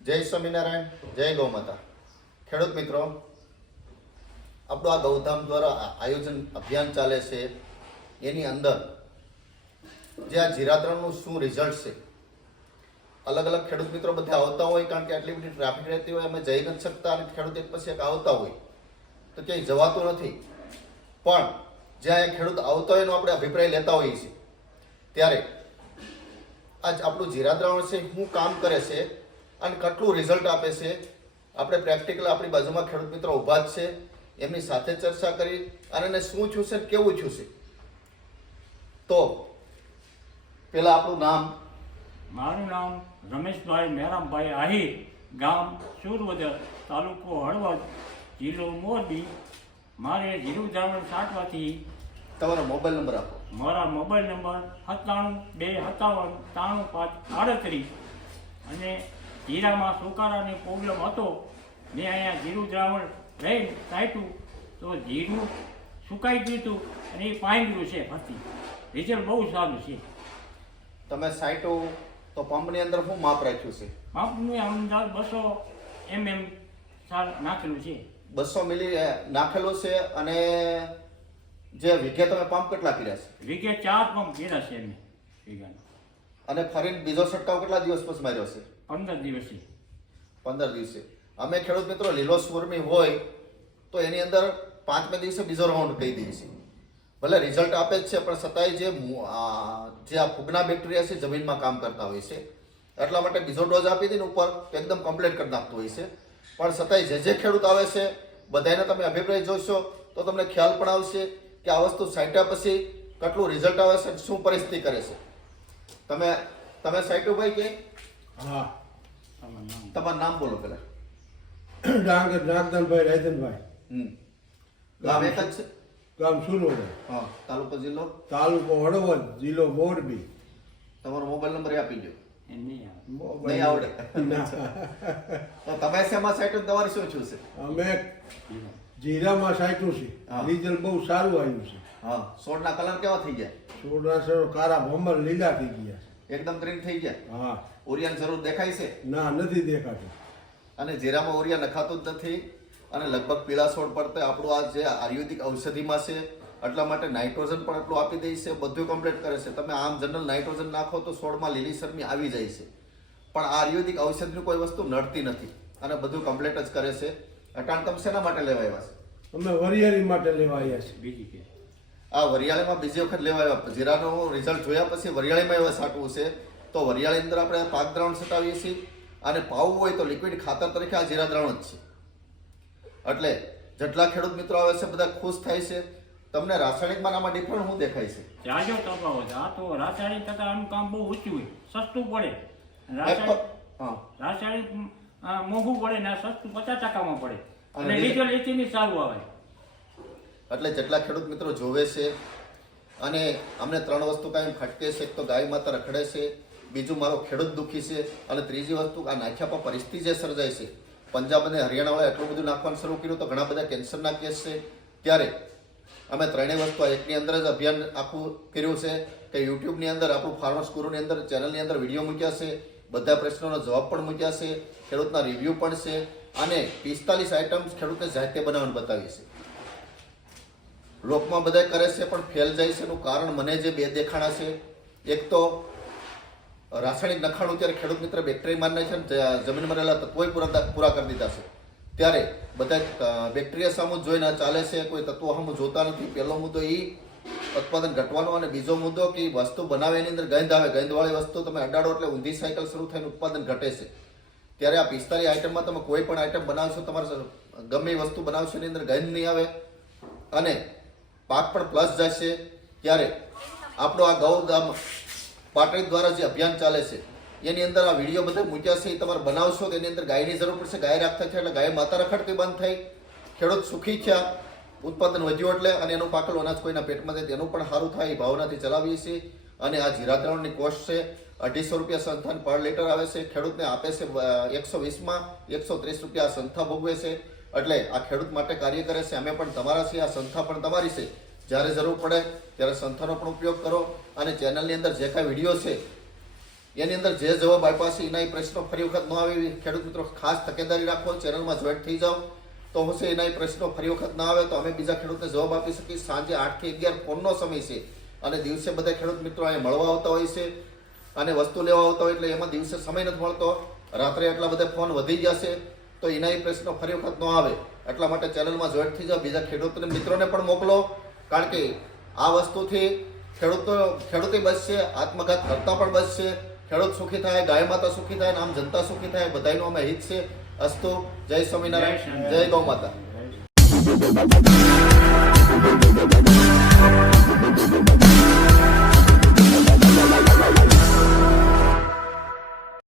જય સ્વામિનારાયણ, જય ગૌ માતા. ખેડૂત મિત્રો, આપણું આ ગૌધામ દ્વારા આયોજન અભિયાન ચાલે છે. એની અંદર જે આ જીરાતરણનું શું રિઝલ્ટ છે, અલગ અલગ ખેડૂત મિત્રો બધા આવતા હોય, કારણ કે આટલી બધી ટ્રાફિક રહેતી હોય, અમે જઈ નથી શકતા, અને ખેડૂત એક પછી એક આવતા હોય તો ક્યાંય જવાતું નથી. પણ જ્યાં ખેડૂત આવતો હોય એનો આપણે અભિપ્રાય લેતા હોઈએ છીએ. ત્યારે આજ આપણું જીરાતરણ છે શું કામ કરે છે અને કેટલું રિઝલ્ટ આપે છે, આપણે પ્રેક્ટિકલ આપણી બાજુમાં ખેડૂત મિત્રો ઊભા જ છે, એમની સાથે ચર્ચા કરી અને એને શું થયું છે કેવું થયું છે. તો પેલા આપણું નામ. મારું નામ રમેશભાઈ મેરામભાઈ આહિર, ગામ સુરવદર, તાલુકો હળવદ, જિલ્લો મોરબી. મારે જીરું દ્રાવણ છાંટવાથી તમારો મોબાઈલ નંબર આપો. મારા મોબાઈલ નંબર 97 257 9338. અને જીરામાં સુકારાની પ્રોબ્લેમ હતો, મેં અહીંયા જીરું દ્રાવણ લઈને છાંટ્યું તો જીરું સુકાઈ ગયું હતું અને એ પાંડ્યું છે ફરતી. રિઝલ્ટ બહુ સારું છે. તમે સાઈટો તો પંપની અંદર શું માપ રાખ્યું છે? પંપનું અંદાજ 200 mm નાખેલું છે. 200 મિલી નાખેલું છે. અને જે વીઘે તમે પંપ કેટલા કર્યા છે? વીઘે 4 પંપ કર્યા છે એમને વીઘાના. અને ફરીને બીજો છંટકાવ કેટલા દિવસ પછી માર્યો છે? 15 દિવસે. 15 દિવસે. અમે ખેડૂત મિત્રો લીલો સુરમી હોય તો એની અંદર 5મે દિવસે બીજો રાઉન્ડ કહી દઈએ છીએ. ભલે રિઝલ્ટ આપે જ છે, પણ છતાંય જે આ ફૂગના બેક્ટેરિયા છે જમીનમાં કામ કરતા હોય છે, એટલા માટે બીજો ડોઝ આપી દઈને ઉપર એકદમ કમ્પ્લીટ કરી નાખતો હોય છે. પણ છતાંય જે ખેડૂત આવે છે બધાને તમે અભિપ્રાય જોશો તો તમને ખ્યાલ પણ આવશે કે આ વસ્તુ છાંટ્યા પછી કેટલું રિઝલ્ટ આવે છે, શું પરિસ્થિતિ કરે છે. તમે સાઈટુ ભાઈ કે? હા. તમારું નામ બોલો પેલા. ડાંગર નાગદાનભાઈ રાયધનભાઈ. ગામ એક જ છે? ગામ સુરવદર. હા. તાલુકો જિલ્લો? તાલુકો હળવદ, જિલ્લો મોરબી. તમારો મોબાઈલ નંબર આપી દો. એ નહીં આવે. નહીં આવડે? તો તમે શેમાં સાઈટ તમારે શું થયું છે? અમે જીરામાં સાઈટું છે. હા. રિઝલ્ટ બહુ સારું આવ્યું છે. હા. છોડના કલર કેવા થઈ ગયા? છોડના સર કારા ભમર લીલા થઈ ગયા એકદમ ગ્રીન થઈ ગયા? છે. હા. ઓરિયાની જરૂર દેખાય છે? ના, નથી દેખાતું. અને જીરામાં ઓરિયા નખાતું જ નથી, અને લગભગ પીળા છોડ પડતે આપણું આ જે આયુર્વેદિક ઔષધિમાં છે એટલા માટે નાઇટ્રોજન પણ એટલું આપી દે છે, બધું કમ્પ્લીટ કરે છે. તમે આમ જનરલ નાઇટ્રોજન નાખો તો છોડમાં લીલી શરમી આવી જાય છે, પણ આ આયુર્વેદિક ઔષધની કોઈ વસ્તુ નડતી નથી અને બધું કમ્પ્લીટ જ કરે છે. અટાણ તમે શેના માટે લેવા આવ્યા છે? અમે વરિયાળી માટે લેવા આવ્યા છીએ. બીજી કે આ વરિયાળીમાં બીજી વખત લેવા આવ્યા. જીરાનું રિઝલ્ટ જોયા પછી વરિયાળીમાં એવા છાંટવું છે તો વરિયાળી અંદર આપણે પાક દ્રાવણ છટાવીએ છીએ, અને પાવું હોય તો લિક્વિડ ખાતર તરીકે આ જીરા દ્રાવણ જ છે. એટલે જેટલા ખેડૂત મિત્રો આવે છે બધા ખુશ થાય છે. તમને રાસાયણિકમાં આમાં ડિફરન્ટ શું દેખાય છે? જાજો તફાવત. આ તો રાસાયણિક કરતાં આનું કામ બહુ ઓછું હોય, સસ્તું પડે. હા. રાસાયણિક મોંઘું પડે ને આ સસ્તું 50%માં પડે, અને અને ડીઝલ એચની સારું આવે. એટલે જેટલા ખેડૂત મિત્રો જોવે છે, અને અમને 3 વસ્તુ કાંઈ ખટકે છે. એક તો ગાય માતા રખડે છે, બીજું મારો ખેડૂત દુઃખી છે, અને ત્રીજી વસ્તુ આ નાખ્યા પર પરિસ્થિતિ જે સર્જાય છે. પંજાબ અને હરિયાણાવાળા એટલું બધું નાખવાનું શરૂ કર્યું તો ઘણા બધા કેન્સરના કેસ છે. ત્યારે અમે 3 વસ્તુ એકની અંદર જ અભિયાન આખું કર્યું છે કે યુટ્યુબની અંદર આપણું ફાર્મર્સ ગુરુની અંદર ચેનલની અંદર વિડીયો મૂક્યા છે, બધા પ્રશ્નોનો જવાબ પણ મૂક્યા છે, ખેડૂતના રિવ્યૂ પણ છે, અને 45 આઇટમ્સ ખેડૂતને જાતે બનાવવાનું બતાવી છે. લોકમાં બધા કરે છે પણ ફેલ જાય છે. એનું કારણ મને જે 2 દેખાણા છે. એક તો રાસાયણિક નખાણું ત્યારે ખેડૂત મિત્ર બેક્ટેરિયા મારી નાખે છે, જમીનમાં રહેલા તત્વો પૂરા કરી દીધા છે. ત્યારે બધા બેક્ટેરિયા સામુ જોઈને ચાલે છે, કોઈ તત્વો સામુ જોતા નથી. પહેલો મુદ્દો એ ઉત્પાદન ઘટવાનો, અને બીજો મુદ્દો કે વસ્તુ બનાવે એની અંદર ગંધ આવે, ગંધવાળી વસ્તુ તમે અડાડો એટલે ઊંધી સાયકલ શરૂ થઈને ઉત્પાદન ઘટે છે. ત્યારે આ 45 આઇટમમાં તમે કોઈ પણ આઇટમ બનાવશો, તમારે ગમે એ વસ્તુ બનાવશો એની અંદર ગંધ નહીં આવે અને પાક પણ પ્લસ જશે. ત્યારે આપણો આ ગૌધામ પાટણ દ્વારા જે અભિયાન ચાલે છે એની અંદર આ વિડીયો બધા મૂક્યા છે. એ તમારે બનાવશો તો એની અંદર ગાયની જરૂર પડશે. ગાય રાખતા છે એટલે ગાય માતા રખડતી બંધ થઈ, ખેડૂત સુખી થયા, ઉત્પાદન વધ્યું એટલે, અને એનું પાકેલું અનાજ કોઈના પેટમાં જાય તેનું પણ સારું થાય એ ભાવનાથી ચલાવીએ છીએ. અને આ જીરા દ્રાવણની કોસ્ટ છે 250 રૂપિયા સંસ્થાન પર લીટર આવે છે. ખેડૂતને આપે છે 120માં 130 રૂપિયા સંસ્થા ભોગવે છે. એટલે આ ખેડૂત માટે કાર્ય કરે છે. અમે પણ તમારા છીએ, આ સંસ્થા પણ તમારી છે. જ્યારે જરૂર પડે ત્યારે સંસ્થાનો પણ ઉપયોગ કરો, અને ચેનલની અંદર જે કાંઈ વિડીયો છે એની અંદર જે જવાબ આપ્યા છે એના એ પ્રશ્નો ફરી વખત ન આવે એવી ખેડૂત મિત્રો ખાસ તકેદારી રાખો. ચેનલમાં જોઈન્ટ થઈ જાઓ તો હું છે એના એ પ્રશ્નો ફરી વખત ના આવે તો અમે બીજા ખેડૂતને જવાબ આપી શકીએ. સાંજે 8 થી 11 ફોનનો સમય છે અને દિવસે બધા ખેડૂત મિત્રો અહીંયા મળવા આવતા હોય છે અને વસ્તુ લેવા આવતા હોય એટલે એમાં દિવસે સમય નથી મળતો. રાત્રે એટલા બધા ફોન વધી ગયા છે તો એના એ પ્રશ્નો ફરી વખત ન આવે એટલા માટે ચેનલમાં જોઈન્ટ થઈ જાઓ. બીજા ખેડૂતોને મિત્રોને પણ મોકલો, કારણ કે આ વસ્તુથી ખેડૂતે બચશે, આત્મઘાત કરતા પણ બચશે. ખેડૂત સુખી થાય, ગાય માતા સુખી થાય, આમ જનતા સુખી થાય, બધાયનું અમે હિત છે. અસ્તુ. જય સ્વામિનારાયણ, જય ગૌ માતા. જય